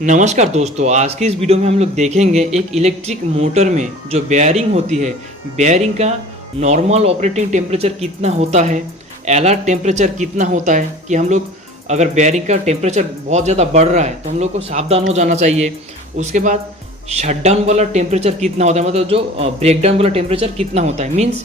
नमस्कार दोस्तों, आज की इस वीडियो में हम लोग देखेंगे एक इलेक्ट्रिक मोटर में जो बेयरिंग होती है, बेयरिंग का नॉर्मल ऑपरेटिंग टेम्परेचर कितना होता है, अलर्ट टेम्परेचर कितना होता है कि हम लोग अगर बेयरिंग का टेम्परेचर बहुत ज़्यादा बढ़ रहा है तो हम लोग को सावधान हो जाना चाहिए। उसके बाद शटडाउन वाला टेम्परेचर कितना होता है, मतलब जो ब्रेकडाउन वाला टेम्परेचर कितना होता है, मीन्स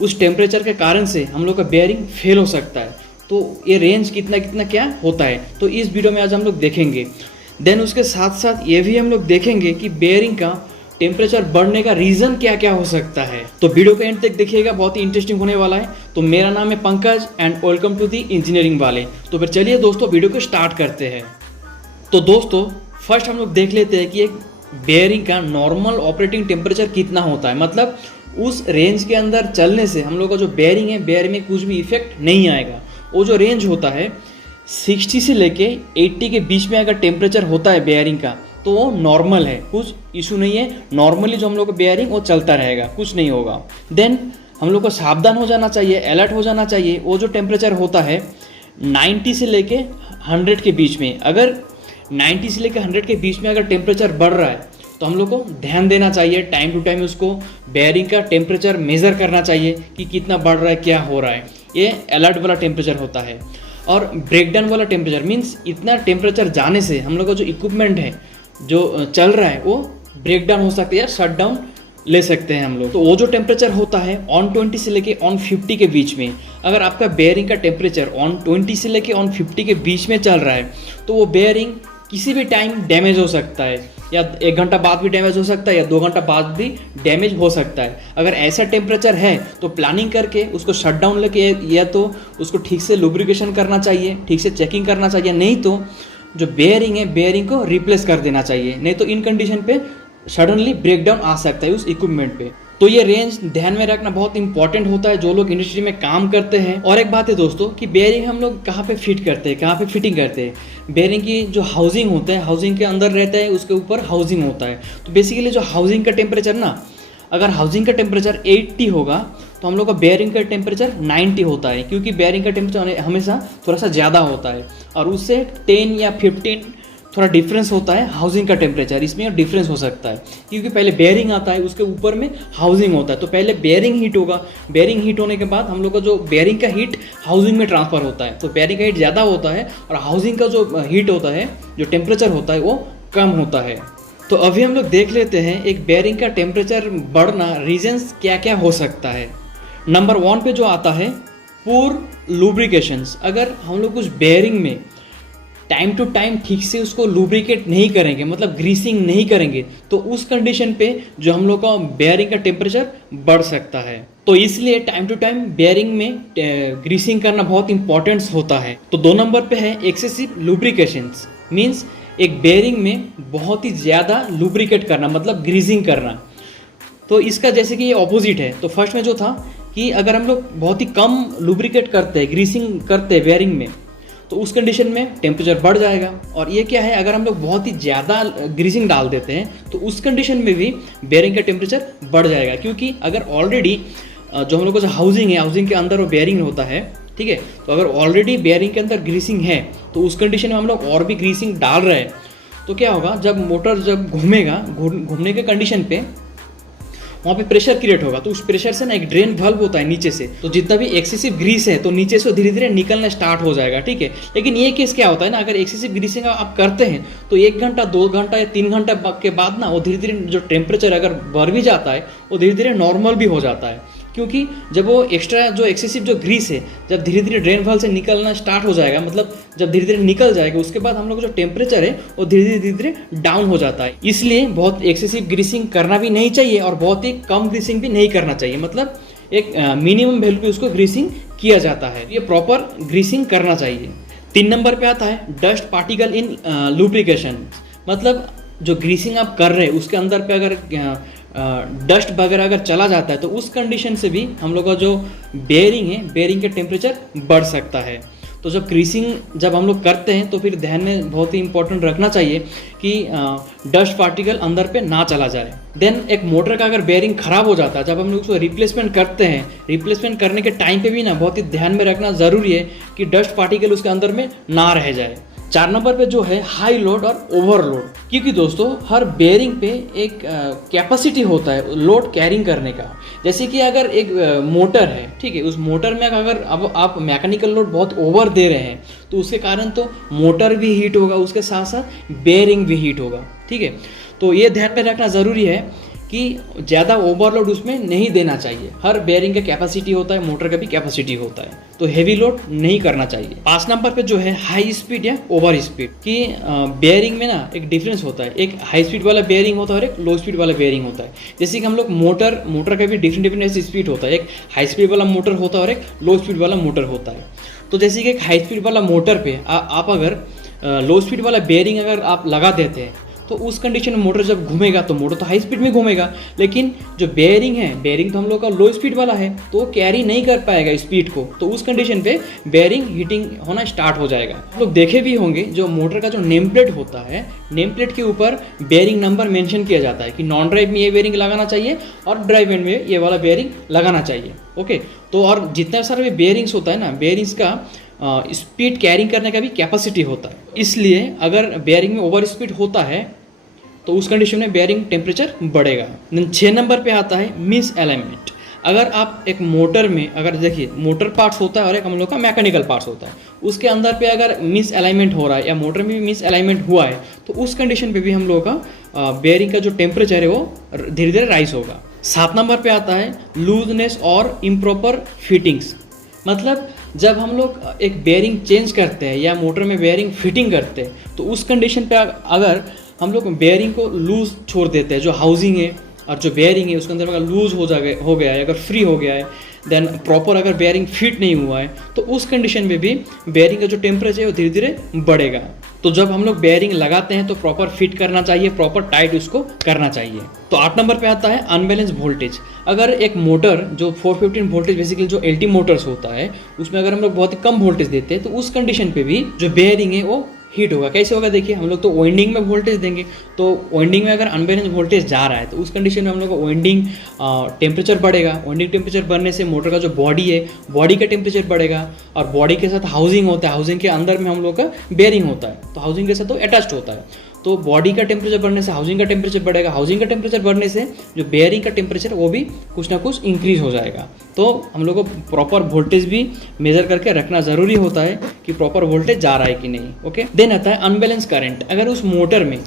उस टेम्परेचर के कारण से हम लोग का बेयरिंग फेल हो सकता है। तो ये रेंज कितना कितना क्या होता है, तो इस वीडियो में आज हम लोग देखेंगे। देन उसके साथ साथ ये भी हम लोग देखेंगे कि बेयरिंग का टेम्परेचर बढ़ने का रीज़न क्या क्या हो सकता है। तो वीडियो को एंड तक देखिएगा, बहुत ही इंटरेस्टिंग होने वाला है। तो मेरा नाम है Pankaj and welcome to the engineering वाले। तो फिर चलिए दोस्तों वीडियो को स्टार्ट करते हैं। तो दोस्तों फर्स्ट हम लोग देख लेते हैं कि एक बेयरिंग का नॉर्मल ऑपरेटिंग टेम्परेचर कितना होता है, मतलब उस रेंज के अंदर चलने से हम लोग का जो बेयरिंग है, बेयरिंग में कुछ भी इफेक्ट नहीं आएगा। वो जो रेंज होता है 60 से लेके 80 के बीच में अगर टेम्परेचर होता है बेयरिंग का तो वो नॉर्मल है, कुछ इशू नहीं है। नॉर्मली जो हम लोग का बेयरिंग वो चलता रहेगा, कुछ नहीं होगा। देन हम लोग को सावधान हो जाना चाहिए, अलर्ट हो जाना चाहिए। वो जो टेम्परेचर होता है 90 से लेके 100 के बीच में, अगर 90 से लेके 100 के बीच में अगर टेम्परेचर बढ़ रहा है तो हम लोग को ध्यान देना चाहिए, टाइम टू टाइम उसको बेयरिंग का टेम्परेचर मेज़र करना चाहिए कि कितना बढ़ रहा है, क्या हो रहा है। ये अलर्ट वाला टेम्परेचर होता है। और ब्रेकडाउन वाला टेम्परेचर मीन्स इतना टेम्परेचर जाने से हम लोग का जो इक्विपमेंट है जो चल रहा है वो ब्रेकडाउन हो सकता है या शट डाउन ले सकते हैं हम लोग। तो वो जो टेम्परेचर होता है ऑन 20 से लेके ऑन 50 के बीच में, अगर आपका बेयरिंग का टेम्परेचर ऑन 20 से लेके ऑन 50 के बीच में चल रहा है तो वो बेयरिंग किसी भी टाइम डैमेज हो सकता है, या 1 घंटा बाद भी डैमेज हो सकता है, या 2 घंटा बाद भी डैमेज हो सकता है। अगर ऐसा टेम्परेचर है तो प्लानिंग करके उसको शट डाउन लेके या तो उसको ठीक से लुब्रिकेशन करना चाहिए, ठीक से चेकिंग करना चाहिए, नहीं तो जो बेयरिंग है बेयरिंग को रिप्लेस कर देना चाहिए। नहीं तो इन कंडीशन पे सडनली ब्रेकडाउन आ सकता है उस इक्विपमेंट पे। तो ये रेंज ध्यान में रखना बहुत इंपॉर्टेंट होता है जो लोग इंडस्ट्री में काम करते हैं। और एक बात है दोस्तों कि बेयरिंग हम लोग कहाँ पे फिट करते हैं, कहाँ पे फिटिंग करते हैं। बेयरिंग की जो हाउसिंग होता है, हाउसिंग के अंदर रहता है, उसके ऊपर हाउसिंग होता है। तो बेसिकली जो हाउसिंग का टेम्परेचर ना, अगर हाउसिंग का टेम्परेचर 80 होगा तो हम लोग का बेयरिंग का टेम्परेचर 90 होता है, क्योंकि बेयरिंग का टेम्परेचर हमेशा थोड़ा सा ज़्यादा होता है। और उससे 10 या 15 थोड़ा डिफरेंस होता है हाउसिंग का टेम्परेचर, इसमें डिफरेंस हो सकता है क्योंकि पहले बेयरिंग आता है, उसके ऊपर में हाउसिंग होता है। तो पहले बेयरिंग हीट होगा, बेयरिंग हीट होने के बाद हम लोग का जो बेयरिंग का हीट हाउसिंग में ट्रांसफ़र होता है। तो बेयरिंग का हीट ज़्यादा होता है और हाउसिंग का जो हीट होता है, जो टेम्परेचर होता है वो कम होता है। तो अभी हम लोग देख लेते हैं एक बेयरिंग का टेम्परेचर बढ़ना रीजन्स क्या क्या हो सकता है। नंबर 1 पे जो आता है पूर लुब्रिकेशंस। अगर हम लोग कुछ बेयरिंग में टाइम टू टाइम ठीक से उसको लुब्रिकेट नहीं करेंगे, मतलब ग्रीसिंग नहीं करेंगे, तो उस कंडीशन पे जो हम लोग का बेयरिंग का टेम्परेचर बढ़ सकता है। तो इसलिए टाइम टू टाइम बेयरिंग में ग्रीसिंग करना बहुत इंपॉर्टेंट होता है। तो 2 नंबर पे है एक्सेसिव लुब्रिकेशंस, मीन्स एक बेयरिंग में बहुत ही ज़्यादा लुब्रिकेट करना, मतलब ग्रीसिंग करना। तो इसका जैसे कि ये ऑपोजिट है। तो फर्स्ट में जो था कि अगर हम लोग बहुत ही कम लुब्रिकेट करते हैं, ग्रीसिंग करते हैं बेयरिंग में, तो उस कंडीशन में टेम्परेचर बढ़ जाएगा। और ये क्या है, अगर हम लोग बहुत ही ज़्यादा ग्रीसिंग डाल देते हैं तो उस कंडीशन में भी बेयरिंग का टेम्परेचर बढ़ जाएगा। क्योंकि अगर ऑलरेडी जो हम लोग का जो हाउसिंग है, हाउसिंग के अंदर वो बेयरिंग होता है, ठीक है। तो अगर ऑलरेडी बेयरिंग के अंदर ग्रीसिंग है तो उस कंडीशन में हम लोग और भी ग्रीसिंग डाल रहे हैं तो क्या होगा, जब मोटर जब घूमेगा, घूमने के कंडीशन पे वहाँ पे प्रेशर क्रिएट होगा। तो उस प्रेशर से ना एक ड्रेन वाल्व होता है नीचे से, तो जितना भी एक्सेसिव ग्रीस है तो नीचे से धीरे धीरे निकलना स्टार्ट हो जाएगा, ठीक है। लेकिन ये केस क्या होता है ना, अगर एक्सेसिव ग्रीसिंग आप करते हैं तो 1 घंटा 2 घंटा या 3 घंटा के बाद ना वो धीरे धीरे जो टेम्परेचर अगर बढ़ भी जाता है वो धीरे धीरे नॉर्मल भी हो जाता है। क्योंकि जब वो एक्स्ट्रा जो एक्सेसिव जो ग्रीस है जब धीरे धीरे ड्रेन वाल्व से निकलना स्टार्ट हो जाएगा, मतलब जब धीरे धीरे निकल जाएगा, उसके बाद हम लोग जो टेम्परेचर है वो धीरे धीरे डाउन हो जाता है। इसलिए बहुत एक्सेसिव ग्रीसिंग करना भी नहीं चाहिए और बहुत ही कम ग्रीसिंग भी नहीं करना चाहिए, मतलब एक मिनिमम वैल्यू पे उसको ग्रीसिंग किया जाता है। ये प्रॉपर ग्रीसिंग करना चाहिए। 3 नंबर पे आता है डस्ट पार्टिकल इन लुब्रिकेशन, मतलब जो ग्रीसिंग आप कर रहे हैं उसके अंदर पे अगर डस्ट वगैरह अगर चला जाता है तो उस कंडीशन से भी हम लोग का जो बेयरिंग है, बेयरिंग का टेम्परेचर बढ़ सकता है। तो जब ग्रीसिंग जब हम लोग करते हैं तो फिर ध्यान में बहुत ही इंपॉर्टेंट रखना चाहिए कि डस्ट पार्टिकल अंदर पे ना चला जाए। देन एक मोटर का अगर बेयरिंग खराब हो जाता है, जब हम लोग उसको रिप्लेसमेंट करते हैं, रिप्लेसमेंट करने के टाइम पे भी ना बहुत ही ध्यान में रखना ज़रूरी है कि डस्ट पार्टिकल उसके अंदर में ना रह जाए। 4 नंबर पे जो है हाई लोड और ओवरलोड, क्योंकि दोस्तों हर बेयरिंग पे एक कैपेसिटी होता है लोड कैरिंग करने का। जैसे कि अगर एक मोटर है, ठीक है, उस मोटर में अगर अब आप मैकेनिकल लोड बहुत ओवर दे रहे हैं तो उसके कारण तो मोटर भी हीट होगा, उसके साथ साथ बेयरिंग भी हीट होगा, ठीक है। तो ये ध्यान में रखना ज़रूरी है कि ज़्यादा ओवरलोड उसमें नहीं देना चाहिए। हर बेयरिंग का कैपेसिटी होता है, मोटर का भी कैपेसिटी होता है, तो हेवी लोड नहीं करना चाहिए। 5 नंबर पे जो है हाई स्पीड या ओवर स्पीड कि बेयरिंग में ना एक डिफरेंस होता है, एक हाई स्पीड वाला बेयरिंग होता है और एक लो स्पीड वाला बेयरिंग होता है। जैसे कि हम लोग मोटर का भी डिफरेंट स्पीड होता है, एक हाई स्पीड वाला मोटर होता है और एक लो स्पीड वाला मोटर होता है। तो जैसे कि एक हाई स्पीड वाला मोटर पे आप अगर लो स्पीड वाला बेयरिंग अगर आप लगा देते हैं तो उस कंडीशन में मोटर जब घूमेगा तो मोटर तो हाई स्पीड में घूमेगा, लेकिन जो बेयरिंग है, बेयरिंग तो हम लोग का लो स्पीड वाला है तो वो कैरी नहीं कर पाएगा स्पीड को, तो उस कंडीशन पे बेयरिंग हीटिंग होना स्टार्ट हो जाएगा। आप लोग देखे भी होंगे जो मोटर का जो नेम प्लेट होता है, नेम प्लेट के ऊपर बेयरिंग नंबर मेंशन किया जाता है कि नॉन ड्राइव में ये बेयरिंग लगाना चाहिए और ड्राइव एंड में ये वाला बेयरिंग लगाना चाहिए। ओके, तो और जितना सारा भी बेयरिंग्स होता है ना, बेयरिंग्स का स्पीड कैरिंग करने का भी कैपेसिटी होता है। इसलिए अगर बेयरिंग में ओवर स्पीड होता है तो उस कंडीशन में बेयरिंग टेम्परेचर बढ़ेगा। 6 नंबर पे आता है मिस अलाइनमेंट। अगर आप एक मोटर में अगर देखिए मोटर पार्ट्स होता है और एक हम लोग का मैकेनिकल पार्ट्स होता है, उसके अंदर पे अगर मिस अलाइनमेंट हो रहा है या मोटर में भी मिस अलाइनमेंट हुआ है तो उस कंडीशन पे भी हम लोगों का बेयरिंग का जो टेम्परेचर है वो धीरे धीरे राइज होगा। 7 नंबर पे आता है लूजनेस और इम्प्रॉपर फिटिंग्स। मतलब जब हम लोग एक बेयरिंग चेंज करते हैं या मोटर में बेयरिंग फिटिंग करते हैं तो उस कंडीशन पे अगर हम लोग बेयरिंग को लूज छोड़ देते हैं, जो हाउसिंग है और जो बेयरिंग है उसके अंदर अगर लूज हो गया है, अगर फ्री हो गया है, देन प्रॉपर अगर बेयरिंग फिट नहीं हुआ है तो उस कंडीशन में भी बेयरिंग का जो टेम्परेचर है वो धीरे धीरे बढ़ेगा। तो जब हम लोग बेयरिंग लगाते हैं तो प्रॉपर फिट करना चाहिए, प्रॉपर टाइट उसको करना चाहिए। तो 8 नंबर पे आता है अनबैलेंस वोल्टेज। अगर एक मोटर जो 415 वोल्टेज बेसिकली जो एलटी मोटर्स होता है उसमें अगर हम लोग बहुत ही कम वोल्टेज देते हैं तो उस कंडीशन पे भी जो बेयरिंग है वो हीट होगा। कैसे होगा देखिए, हम लोग तो वाइंडिंग में वोल्टेज देंगे, तो वाइंडिंग में अगर अनबैलेंस वोल्टेज जा रहा है तो उस कंडीशन में हम लोग का वाइंडिंग टेम्परेचर बढ़ेगा। वाइंडिंग टेम्परेचर बढ़ने से मोटर का जो बॉडी है, बॉडी का टेम्परेचर बढ़ेगा और बॉडी के साथ हाउसिंग होता है, हाउसिंग के अंदर में हम लोग का बेयरिंग होता है, तो हाउसिंग के साथ तो अटैच्ड होता है। तो बॉडी का टेम्परेचर बढ़ने से हाउसिंग का टेम्परेचर बढ़ेगा, हाउसिंग का टेम्परेचर बढ़ने से जो बेयरिंग का टेम्परेचर वो भी कुछ ना कुछ इंक्रीज हो जाएगा। तो हम लोग को प्रॉपर वोल्टेज भी मेजर करके रखना ज़रूरी होता है कि प्रॉपर वोल्टेज जा रहा है कि नहीं। ओके, देन आता है अनबैलेंस करंट। अगर उस मोटर में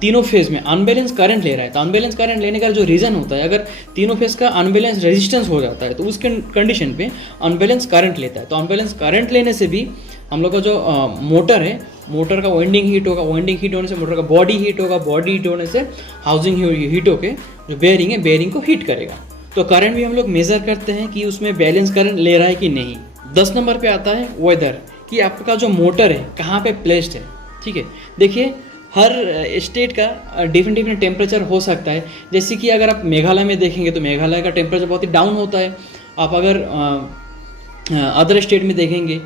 तीनों फेज में अनबैलेंस करंट ले रहा है तो अनबैलेंस करंट लेने का जो रीज़न होता है, अगर तीनों फेज का अनबैलेंस रेजिस्टेंस हो जाता है तो उस कंडीशन पे अनबैलेंस करंट लेता है। तो अनबैलेंस करंट लेने से भी हम लोग का जो मोटर है, मोटर का वाइंडिंग हीट होगा, वाइंडिंग हीट होने से मोटर का बॉडी हीट होगा, बॉडी हीट होने से हाउसिंग हीट होकर जो बेयरिंग है बेयरिंग को हीट करेगा। तो करंट भी हम लोग मेज़र करते हैं कि उसमें बैलेंस करंट ले रहा है कि नहीं। 10 नंबर पे आता है वेदर, कि आपका जो मोटर है कहाँ पे प्लेस्ड है। ठीक है, देखिए हर स्टेट का डिफरेंट टेम्परेचर हो सकता है। जैसे कि अगर आप मेघालय में देखेंगे तो मेघालय का टेम्परेचर बहुत ही डाउन होता है। आप अगर अदर स्टेट में देखेंगे,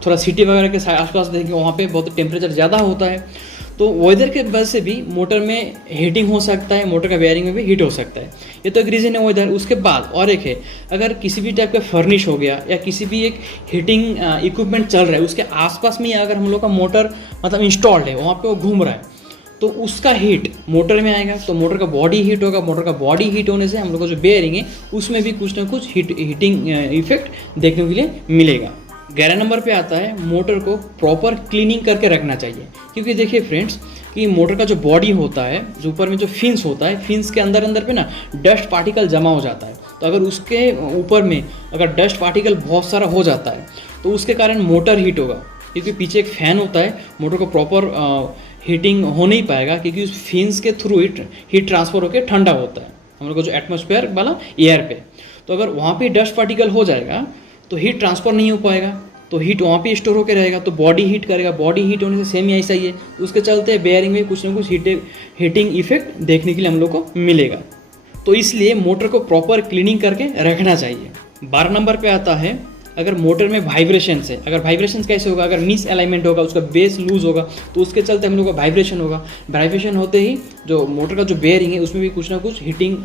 थोड़ा सिटी वगैरह के आसपास देखेंगे, वहाँ पे बहुत टेम्परेचर ज़्यादा होता है। तो वेदर के वजह से भी मोटर में हीटिंग हो सकता है, मोटर का बेयरिंग में भी हीट हो सकता है। ये तो एक रीज़न है वेदर। उसके बाद और एक है, अगर किसी भी टाइप का फर्निश हो गया या किसी भी एक हीटिंग इक्विपमेंट चल रहा है, उसके आसपास में अगर हम लोग का मोटर मतलब इंस्टॉल्ड है, वहाँ पे वो घूम रहा है, तो उसका हीट मोटर में आएगा, तो मोटर का बॉडी हीट होगा। मोटर का बॉडी हीट होने से हम लोग का जो बेयरिंग है उसमें भी कुछ ना कुछ हीटिंग इफेक्ट देखने के लिए मिलेगा। 11 नंबर पे आता है मोटर को प्रॉपर क्लीनिंग करके रखना चाहिए। क्योंकि देखिए फ्रेंड्स कि मोटर का जो बॉडी होता है, जो ऊपर में जो फिन्स होता है, फिन्स के अंदर पे ना डस्ट पार्टिकल जमा हो जाता है। तो अगर उसके ऊपर में अगर डस्ट पार्टिकल बहुत सारा हो जाता है तो उसके कारण मोटर हीट होगा। क्योंकि पीछे एक फ़ैन होता है, मोटर को प्रॉपर हीटिंग हो नहीं पाएगा क्योंकि उस फिन्स के थ्रू हीट ट्रांसफ़र होकर ठंडा होता है हम लोग का जो एटमॉस्फेयर वाला एयर पे। तो अगर वहाँ पे डस्ट पार्टिकल हो जाएगा तो हीट ट्रांसफ़र नहीं हो पाएगा, तो हीट वहाँ पे स्टोर होकर रहेगा, तो बॉडी हीट करेगा। बॉडी हीट होने से सेम ही ऐसा ही है, उसके चलते बेयरिंग में कुछ ना कुछ हीटिंग इफेक्ट देखने के लिए हम लोग को मिलेगा। तो इसलिए मोटर को प्रॉपर क्लीनिंग करके रखना चाहिए। 12 नंबर पे आता है अगर मोटर में वाइब्रेशन है। अगर वाइब्रेशन कैसे होगा, अगर मिस अलाइनमेंट होगा, उसका बेस लूज होगा तो उसके चलते हम लोग का वाइब्रेशन होगा। वाइब्रेशन होते ही जो मोटर का जो बेयरिंग है उसमें भी कुछ ना कुछ हीटिंग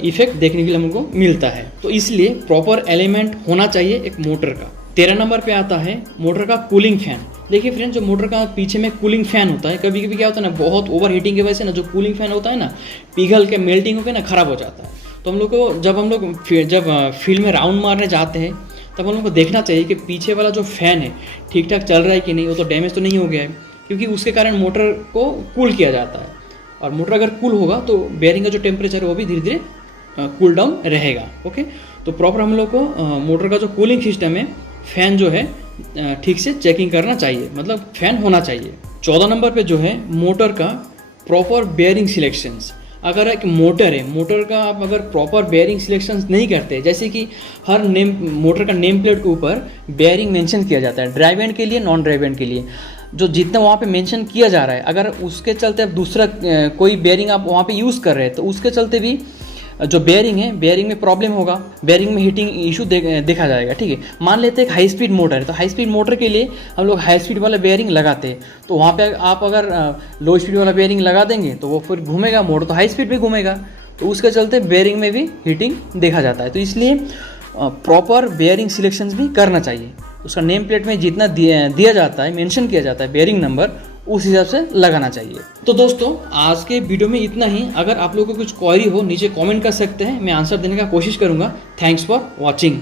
इफेक्ट देखने के लिए हमको मिलता है। तो इसलिए प्रॉपर एलिमेंट होना चाहिए एक मोटर का। 13 नंबर पे आता है मोटर का कूलिंग फैन। देखिए फ्रेंड्स, जो मोटर का पीछे में कूलिंग फैन होता है, कभी कभी क्या होता है ना, बहुत ओवर हीटिंग की वजह से ना जो कूलिंग फैन होता है ना, पिघल के मेल्टिंग होकर ना ख़राब हो जाता है। तो हम लोग को जब फील्ड में राउंड मारने जाते हैं तब हम लोग को देखना चाहिए कि पीछे वाला जो फ़ैन है ठीक ठाक चल रहा है कि नहीं, वो तो डैमेज तो नहीं हो गया है, क्योंकि उसके कारण मोटर को कूल किया जाता है। और मोटर अगर कूल होगा तो बेयरिंग का जो टेम्परेचर है वो भी धीरे धीरे कूल डाउन रहेगा। ओके, तो प्रॉपर हम लोग को मोटर का जो कूलिंग सिस्टम है, फ़ैन जो है ठीक से चेकिंग करना चाहिए, मतलब फ़ैन होना चाहिए। 14 नंबर पे जो है मोटर का प्रॉपर बेयरिंग सिलेक्शंस। अगर एक मोटर है, मोटर का आप अगर प्रॉपर बेयरिंग सिलेक्शंस नहीं करते, जैसे कि हर मोटर का नेम प्लेट के ऊपर बेयरिंग मेंशन किया जाता है, ड्राइव एंड के लिए, नॉन ड्राइव एंड के लिए, जो जितना वहाँ पे मेंशन किया जा रहा है, अगर उसके चलते आप दूसरा कोई बेयरिंग आप वहाँ पे यूज़ कर रहे हैं तो उसके चलते भी जो बेयरिंग है, बेयरिंग में प्रॉब्लम होगा, बेयरिंग में हीटिंग इशू देखा जाएगा। ठीक है, मान लेते हैं एक हाई स्पीड मोटर है, तो हाई स्पीड मोटर के लिए हम लोग हाई स्पीड वाला बेयरिंग लगाते हैं, तो वहाँ पे आप अगर लो स्पीड वाला बेयरिंग लगा देंगे तो वो फिर घूमेगा, मोटर तो हाई स्पीड पे घूमेगा, तो उसके चलते बेयरिंग में भी हीटिंग देखा जाता है। तो इसलिए प्रॉपर बेयरिंग सिलेक्शंस भी करना चाहिए। उसका नेम प्लेट में जितना दिया जाता है, मेंशन किया जाता है बेयरिंग नंबर, उस हिसाब से लगाना चाहिए। तो दोस्तों, आज के वीडियो में इतना ही। अगर आप लोगों को कुछ क्वेरी हो नीचे कमेंट कर सकते हैं, मैं आंसर देने का कोशिश करूंगा। Thanks for watching.